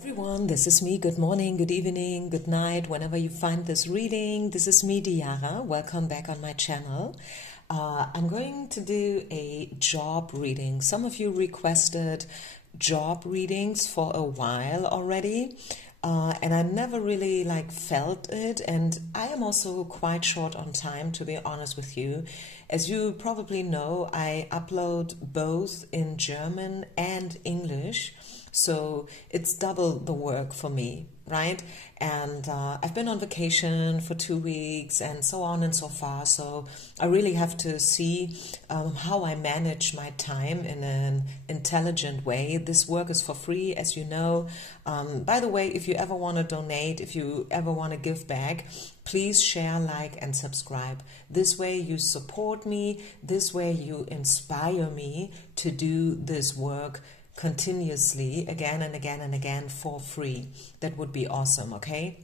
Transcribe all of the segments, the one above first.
Everyone, this is me. Good morning, good evening, good night, whenever you find this reading. This is me, Diara. Welcome back on my channel. I'm going to do a job reading. Some of you requested job readings for a while already, and I never really felt it, and I am also quite short on time, to be honest with you. As you probably know, I upload both in German and English. So it's double the work for me, right? And I've been on vacation for 2 weeks and so on and so far. So I really have to see how I manage my time in an intelligent way. This work is for free, as you know. By the way, if you ever want to donate, if you ever want to give back, please share, like, and subscribe. This way you support me. This way you inspire me to do this work continuously again and again and again for free. That would be awesome, okay?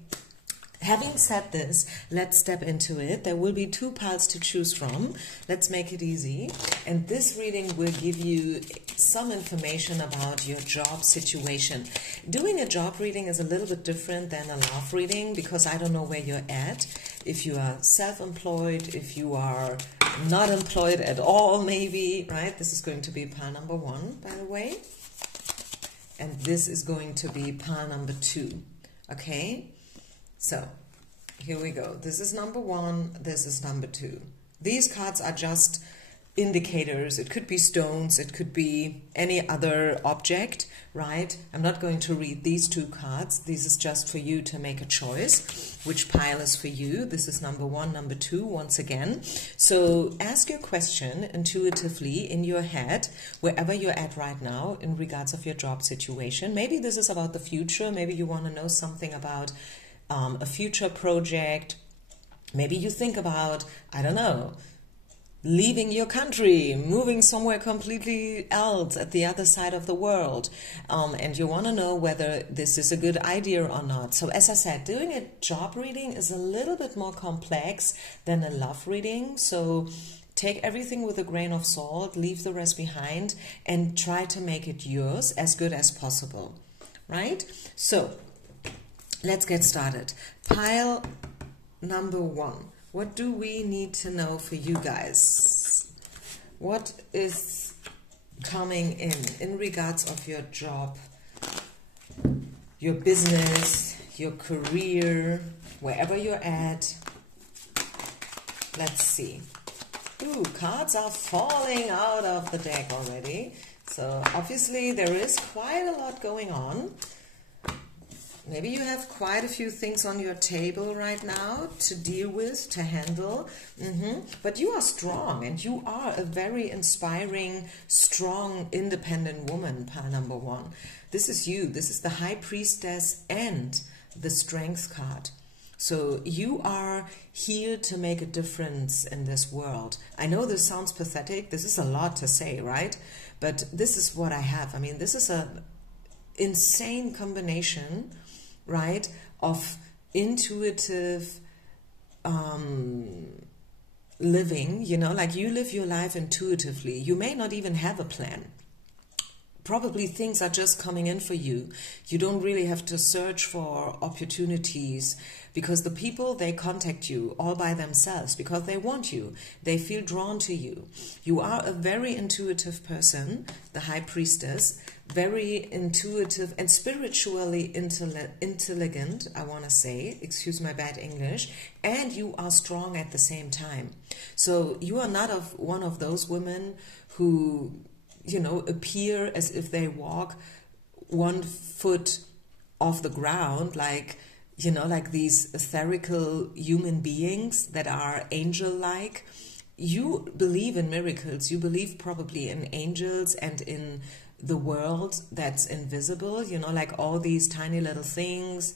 Having said this, let's step into it. There will be 2 parts to choose from. Let's make it easy. And this reading will give you some information about your job situation. Doing a job reading is a little bit different than a love reading because I don't know where you're at. If you are self-employed, if you are not employed at all, maybe, right? This is going to be pile number 1, by the way. And this is going to be pile number 2, okay? So, here we go. This is number 1, this is number 2. These cards are just indicators. It could be stones, it could be any other object, right? I'm not going to read these 2 cards. This is just for you to make a choice. Which pile is for you? This is number 1, number 2, once again. So ask your question intuitively in your head, wherever you're at right now in regards of your job situation. Maybe this is about the future. Maybe you want to know something about a future project. Maybe you think about, I don't know, leaving your country, moving somewhere completely else at the other side of the world, and you want to know whether this is a good idea or not. So as I said, doing a job reading is a little bit more complex than a love reading, so take everything with a grain of salt, leave the rest behind, and try to make it yours as good as possible, right? So let's get started. Pile number 1. What do we need to know for you guys? What is coming in regards of your job, your business, your career, wherever you're at? Let's see. Ooh, cards are falling out of the deck already. So obviously there is quite a lot going on. Maybe you have quite a few things on your table right now to deal with, to handle. But you are strong, and you are a very inspiring, strong, independent woman, pile number 1. This is you. This is the High Priestess and the Strength card. So you are here to make a difference in this world. I know this sounds pathetic. This is a lot to say, right? But this is what I have. I mean, this is an insane combination, right, of intuitive living, you know, like you live your life intuitively. You may not even have a plan. Probably things are just coming in for you. You don't really have to search for opportunities because the people, they contact you all by themselves because they want you. They feel drawn to you. You are a very intuitive person, the High Priestess, very intuitive and spiritually intelligent, I want to say, excuse my bad English, and you are strong at the same time. So you are not one of those women who, you know, appear as if they walk 1 foot off the ground, like, you know, like these etherical human beings that are angel-like. You believe in miracles. You believe probably in angels and in the world that's invisible, you know, like all these tiny little things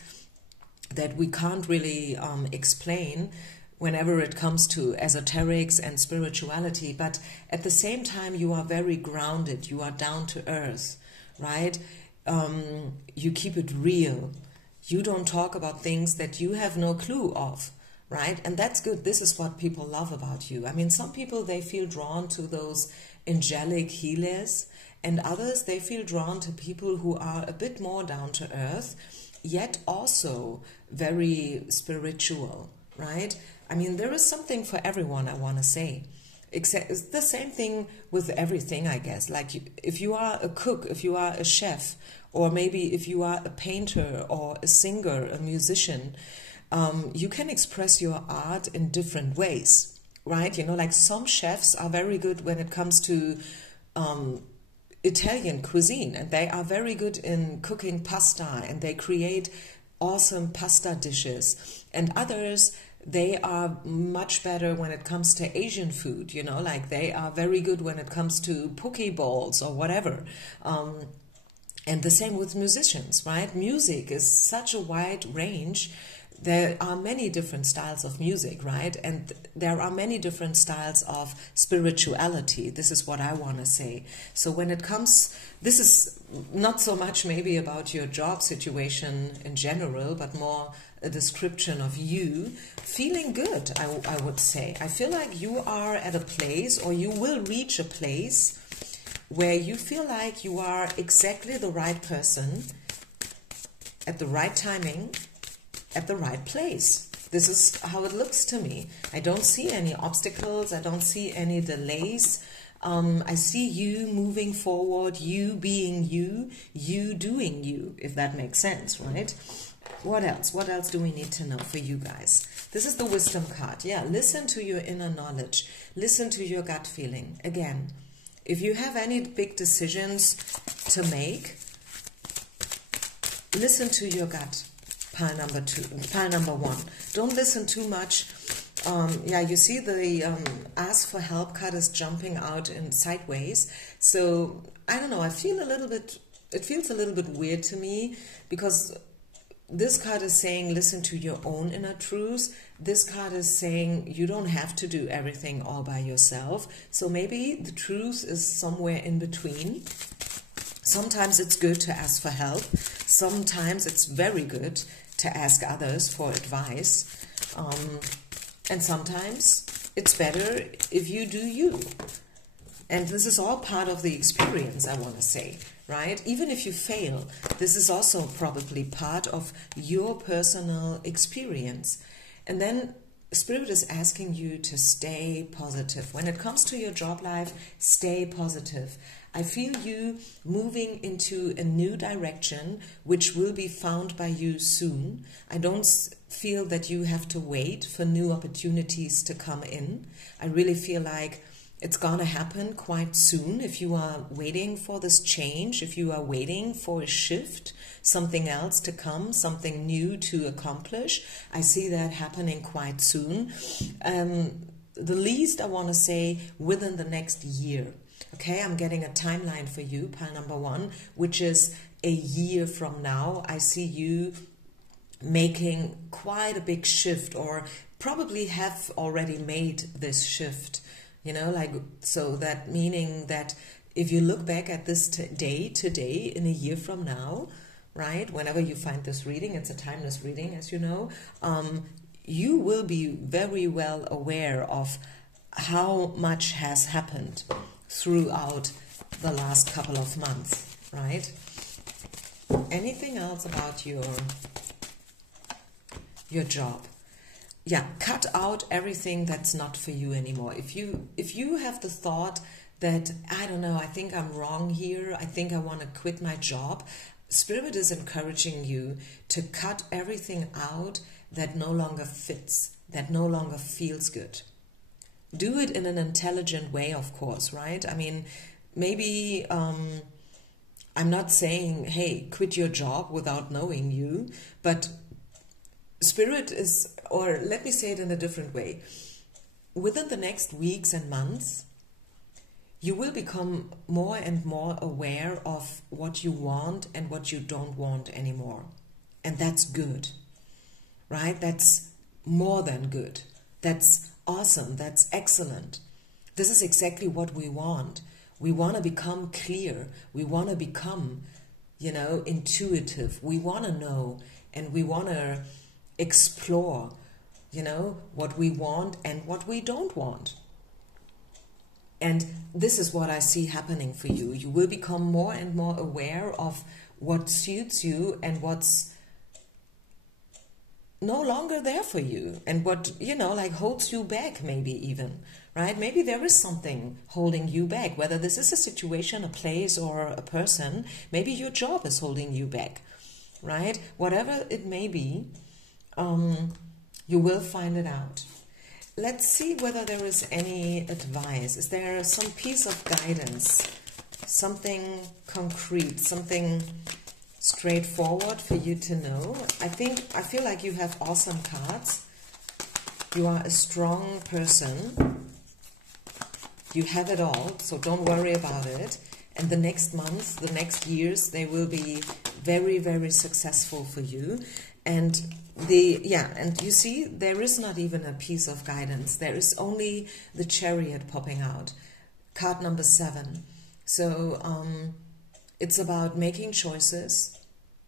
that we can't really explain whenever it comes to esoterics and spirituality. But at the same time, you are very grounded. You are down to earth, right? You keep it real. You don't talk about things that you have no clue of, right? And that's good. This is what people love about you. I mean, some people, they feel drawn to those angelic healers, And others, they feel drawn to people who are a bit more down to earth, yet also very spiritual, right? I mean, there is something for everyone, I want to say. Except it's the same thing with everything, I guess. Like if you are a cook, if you are a chef, or maybe if you are a painter or a singer, a musician, you can express your art in different ways, right? You know, like some chefs are very good when it comes to Italian cuisine, and they are very good in cooking pasta, and they create awesome pasta dishes. And others, they are much better when it comes to Asian food, you know, like they are very good when it comes to poke bowls or whatever. And the same with musicians, right? Music is such a wide range. There are many different styles of music, right? And there are many different styles of spirituality. This is what I want to say. So when it comes, this is not so much maybe about your job situation in general, but more a description of you feeling good, I would say. I feel like you are at a place, or you will reach a place where you feel like you are exactly the right person at the right timing, at the right place. This is how it looks to me. I don't see any obstacles. I don't see any delays. I see you moving forward, you being you, you doing you, if that makes sense, right? What else? What else do we need to know for you guys? This is the wisdom card. Yeah, listen to your inner knowledge. Listen to your gut feeling. Again, if you have any big decisions to make, listen to your gut. Pile number one. Don't listen too much. Yeah, you see the ask for help card is jumping out in sideways. So I don't know. I feel a little bit. It feels a little bit weird to me, because this card is saying listen to your own inner truths. This card is saying you don't have to do everything all by yourself. So maybe the truth is somewhere in between. Sometimes it's good to ask for help. Sometimes it's very good to ask others for advice. And sometimes it's better if you do you. And this is all part of the experience, I want to say, right? Even if you fail, this is also probably part of your personal experience. And then Spirit is asking you to stay positive. When it comes to your job life, stay positive. I feel you moving into a new direction, which will be found by you soon. I don't feel that you have to wait for new opportunities to come in. I really feel like it's gonna happen quite soon. If you are waiting for this change, if you are waiting for a shift, something else to come, something new to accomplish, I see that happening quite soon. The least I want to say within the next year. Okay, I'm getting a timeline for you, pile number one, which is a year from now. I see you making quite a big shift, or probably have already made this shift. You know, like, so that meaning that if you look back at this day today in a year from now, right, whenever you find this reading, it's a timeless reading, as you know, you will be very well aware of how much has happened throughout the last couple of months, right? Anything else about your job? Yeah, cut out everything that's not for you anymore. If you have the thought that, I don't know, I think I'm wrong here, I think I want to quit my job, Spirit is encouraging you to cut everything out that no longer fits, that no longer feels good. Do it in an intelligent way, of course, right? I mean, maybe I'm not saying, hey, quit your job without knowing you, but Spirit is, or let me say it in a different way. Within the next weeks and months, you will become more and more aware of what you want and what you don't want anymore. And that's good, right? That's more than good. That's awesome. That's excellent. This is exactly what we want. We want to become clear. We want to become, intuitive. We want to know, and we want to explore, what we want and what we don't want. And this is what I see happening for you. You will become more and more aware of what suits you and what's no longer there for you, and what, like holds you back, maybe even, right? Maybe there is something holding you back, whether this is a situation, a place, or a person. Maybe your job is holding you back, right? Whatever it may be, you will find it out. Let's see whether there is any advice. Is there some piece of guidance, something concrete, something straightforward for you to know? I feel like you have awesome cards. You are a strong person. You have it all, so don't worry about it. And the next months, the next years, they will be very, very successful for you. And and you see, there is not even a piece of guidance. There is only the Chariot popping out. Card number 7. So it's about making choices,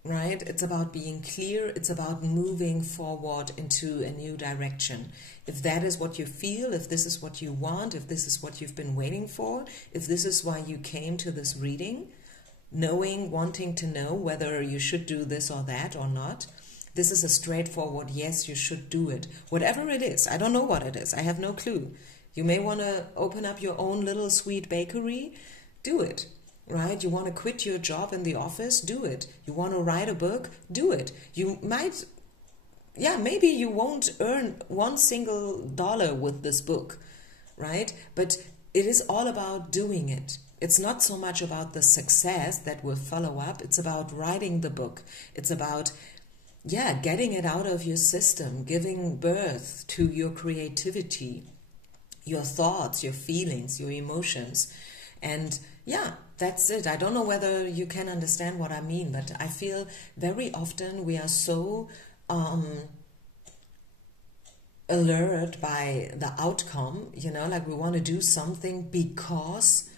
right? It's about being clear. It's about moving forward into a new direction. If that is what you feel, if this is what you want, if this is what you've been waiting for, if this is why you came to this reading, wanting to know whether you should do this or that or not, this is a straightforward, yes, you should do it. Whatever it is, I don't know what it is. I have no clue. You may want to open up your own little sweet bakery. Do it, right? You want to quit your job in the office? Do it. You want to write a book? Do it. You might, maybe you won't earn $1 single with this book, right? But it is all about doing it. It's not so much about the success that will follow up. It's about writing the book. It's about getting it out of your system, giving birth to your creativity, your thoughts, your feelings, your emotions. And that's it. I don't know whether you can understand what I mean, but I feel very often we are so alert by the outcome, like we want to do something because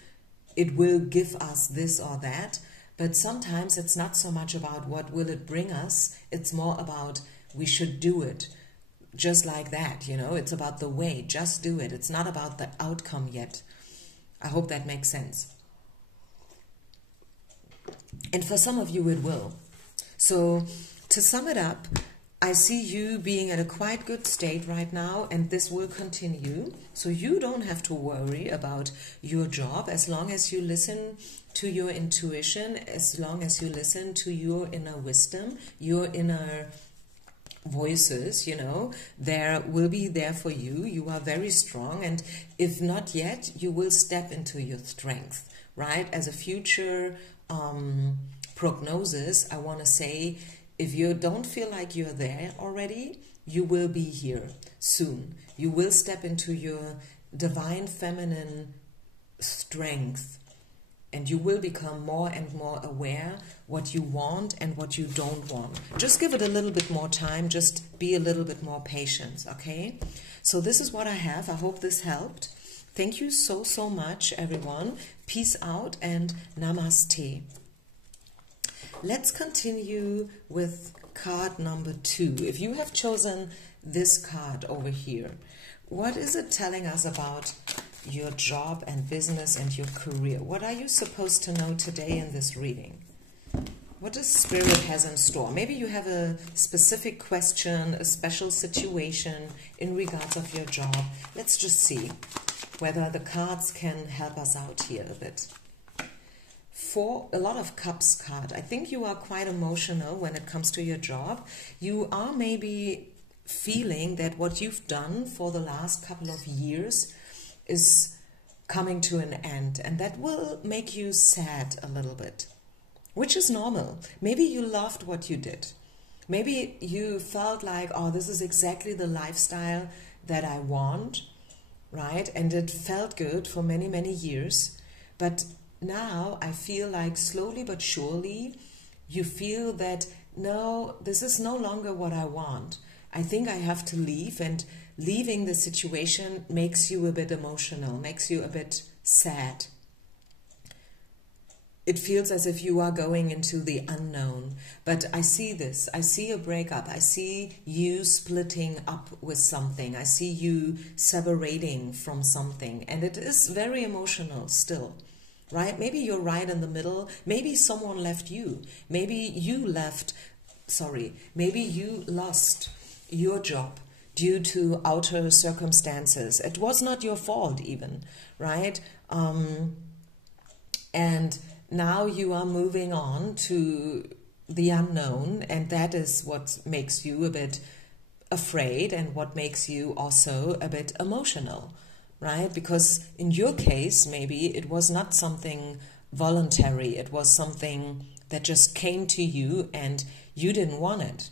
it will give us this or that. But sometimes it's not so much about what will it bring us. It's more about we should do it just like that. It's about the way. Just do it. It's not about the outcome yet. I hope that makes sense. And for some of you it will. So to sum it up, I see you being at a quite good state right now, and this will continue. So you don't have to worry about your job as long as you listen to your intuition, as long as you listen to your inner wisdom, your inner voices, there will be there for you. You are very strong, and if not yet, you will step into your strength, right? As a future prognosis, I want to say, if you don't feel like you're there already, you will be here soon. You will step into your divine feminine strength, and you will become more and more aware what you want and what you don't want. Just give it a little bit more time. Just be a little bit more patient, okay? So this is what I have. I hope this helped. Thank you so, so much, everyone. Peace out and namaste. Let's continue with card number 2. If you have chosen this card over here, what is it telling us about your job and business and your career? What are you supposed to know today in this reading? What does Spirit has in store? Maybe you have a specific question, a special situation in regards of your job. Let's just see whether the cards can help us out here a bit. For a lot of Cups card, I think you are quite emotional when it comes to your job. You are maybe feeling that what you've done for the last couple of years is coming to an end, and that will make you sad a little bit, which is normal. Maybe you loved what you did. Maybe you felt like, oh, this is exactly the lifestyle that I want, right? And it felt good for many, many years. But now I feel like slowly but surely you feel that, no, this is no longer what I want. I think I have to leave, and leaving the situation makes you a bit emotional, makes you a bit sad. it feels as if you are going into the unknown. But I see this. I see a breakup. I see you splitting up with something. I see you separating from something. And it is very emotional still, right? Maybe you're right in the middle. Maybe someone left you. Maybe you maybe you lost your job due to outer circumstances. It was not your fault even, right? And now you are moving on to the unknown, and that is what makes you a bit afraid and what makes you also a bit emotional, right? Because in your case, maybe it was not something voluntary. It was something that just came to you and you didn't want it,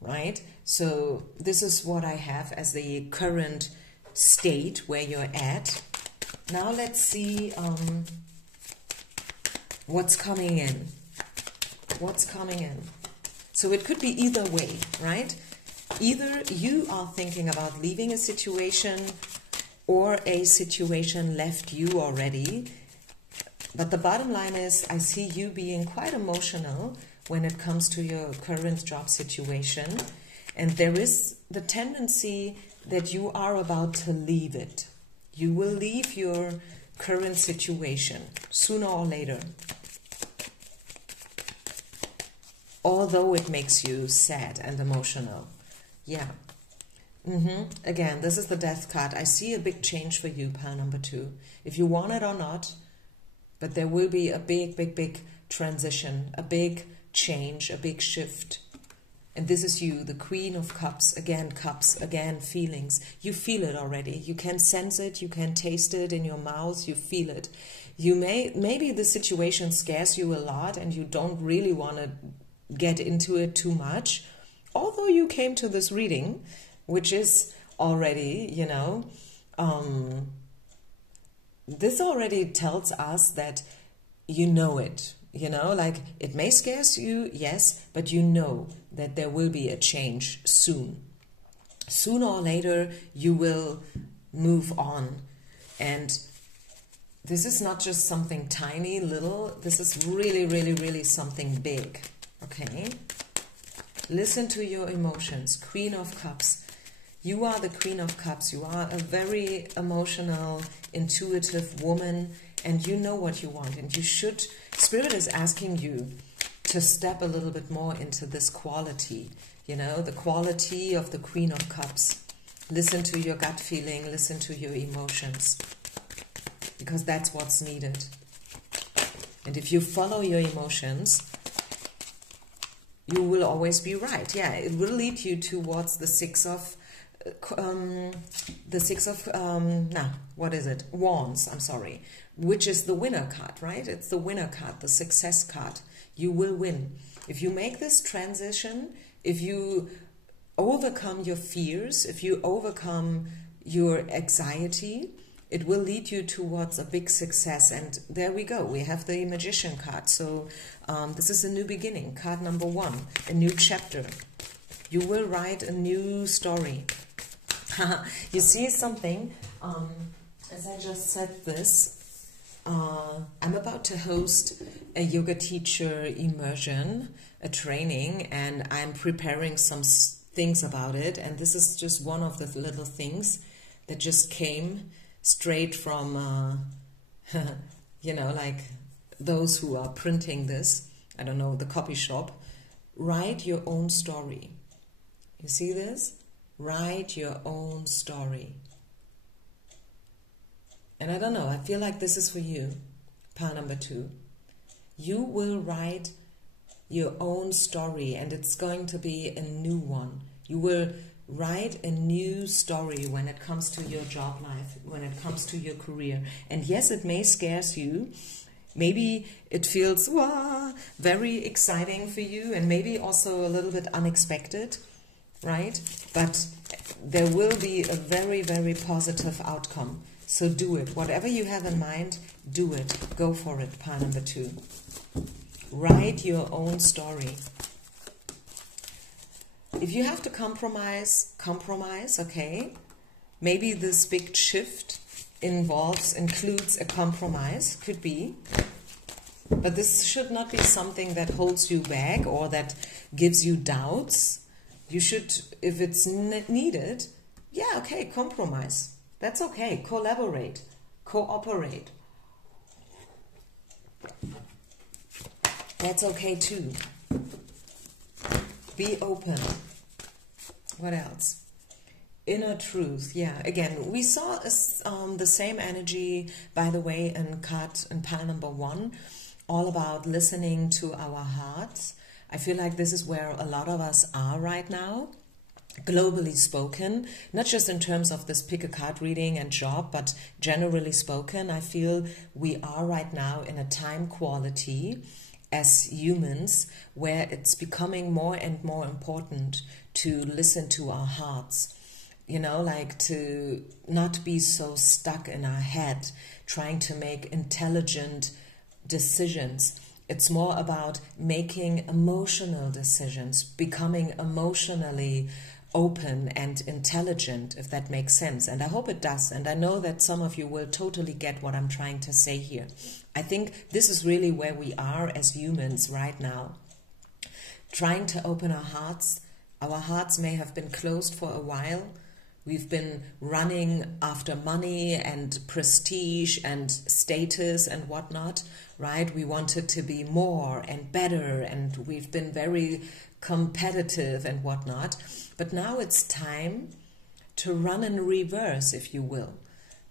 right? So this is what I have as the current state where you're at. Now let's see what's coming in. What's coming in? So it could be either way, right? Either you are thinking about leaving a situation or a situation left you already. But the bottom line is I see you being quite emotional when it comes to your current job situation. And there is the tendency that you are about to leave it. You will leave your current situation sooner or later. Although it makes you sad and emotional. Yeah. Again, this is the Death card. I see a big change for you, pile number 2. If you want it or not, but there will be a big, big, big transition, a big change, a big shift. And this is you, the Queen of Cups, again, feelings. You feel it already. You can sense it, you can taste it in your mouth, you feel it. Maybe the situation scares you a lot and you don't really want to get into it too much. Although you came to this reading, which is already, this already tells us that you know it. Like it may scare you, yes, but you know that there will be a change soon. Sooner or later, you will move on. And this is not just something tiny, little. This is really, really, really something big. Okay? Listen to your emotions. Queen of Cups. You are the Queen of Cups. You are a very emotional, intuitive woman, and you know what you want. And you should, Spirit is asking you to step a little bit more into this quality, the quality of the Queen of Cups. Listen to your gut feeling, listen to your emotions, because that's what's needed. And if you follow your emotions, you will always be right. Yeah, it will lead you towards the Six of Wands, I'm sorry, which is the winner card, right? It's the winner card, the success card. You will win. If you make this transition, if you overcome your fears, if you overcome your anxiety, it will lead you towards a big success. And there we go. We have the Magician card. So this is a new beginning. Card number 1, a new chapter. You will write a new story. You see something, as I just said this, I'm about to host a yoga teacher immersion, a training, and I'm preparing some things about it. And this is just one of the little things that just came straight from, like those who are printing this, I don't know, the copy shop. Write your own story. You see this? Write your own story. And I don't know, I feel like this is for you, pile number 2. You will write your own story, and it's going to be a new one. You will write a new story when it comes to your job life, when it comes to your career. And yes, it may scare you. Maybe it feels very exciting for you, and maybe also a little bit unexpected, right? But there will be a very, very positive outcome. So do it. Whatever you have in mind, do it. Go for it, pile number 2. Write your own story. If you have to compromise, okay? Maybe this big shift includes a compromise, could be. But this should not be something that holds you back or that gives you doubts. You should, if it's needed, yeah, okay, compromise. That's okay. Collaborate, cooperate. That's okay too. Be open. What else? Inner truth. Yeah, again, we saw the same energy, by the way, in pile number 1, all about listening to our hearts. I feel like this is where a lot of us are right now, globally spoken, not just in terms of this pick a card reading and job, but generally spoken. I feel we are right now in a time quality as humans where it's becoming more and more important to listen to our hearts. You know, like to not be so stuck in our head, trying to make intelligent decisions. It's more about making emotional decisions, becoming emotionally open and intelligent, if that makes sense. And I hope it does. And I know that some of you will totally get what I'm trying to say here. I think this is really where we are as humans right now. Trying to open our hearts. Our hearts may have been closed for a while. We've been running after money and prestige and status and whatnot, right? We wanted to be more and better, and we've been very competitive and whatnot. But now it's time to run in reverse, if you will,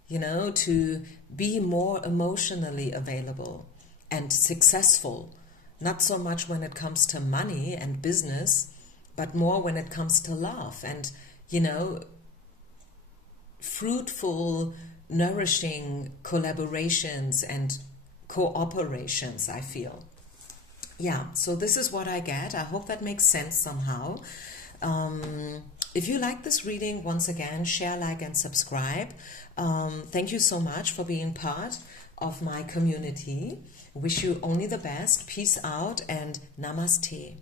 you know, to be more emotionally available and successful. Not so much when it comes to money and business, but more when it comes to love and, you know, fruitful, nourishing collaborations and cooperations, I feel. Yeah, so this is what I get. I hope that makes sense somehow. If you like this reading, once again, share, like, and subscribe. Thank you so much for being part of my community. Wish you only the best. Peace out and namaste.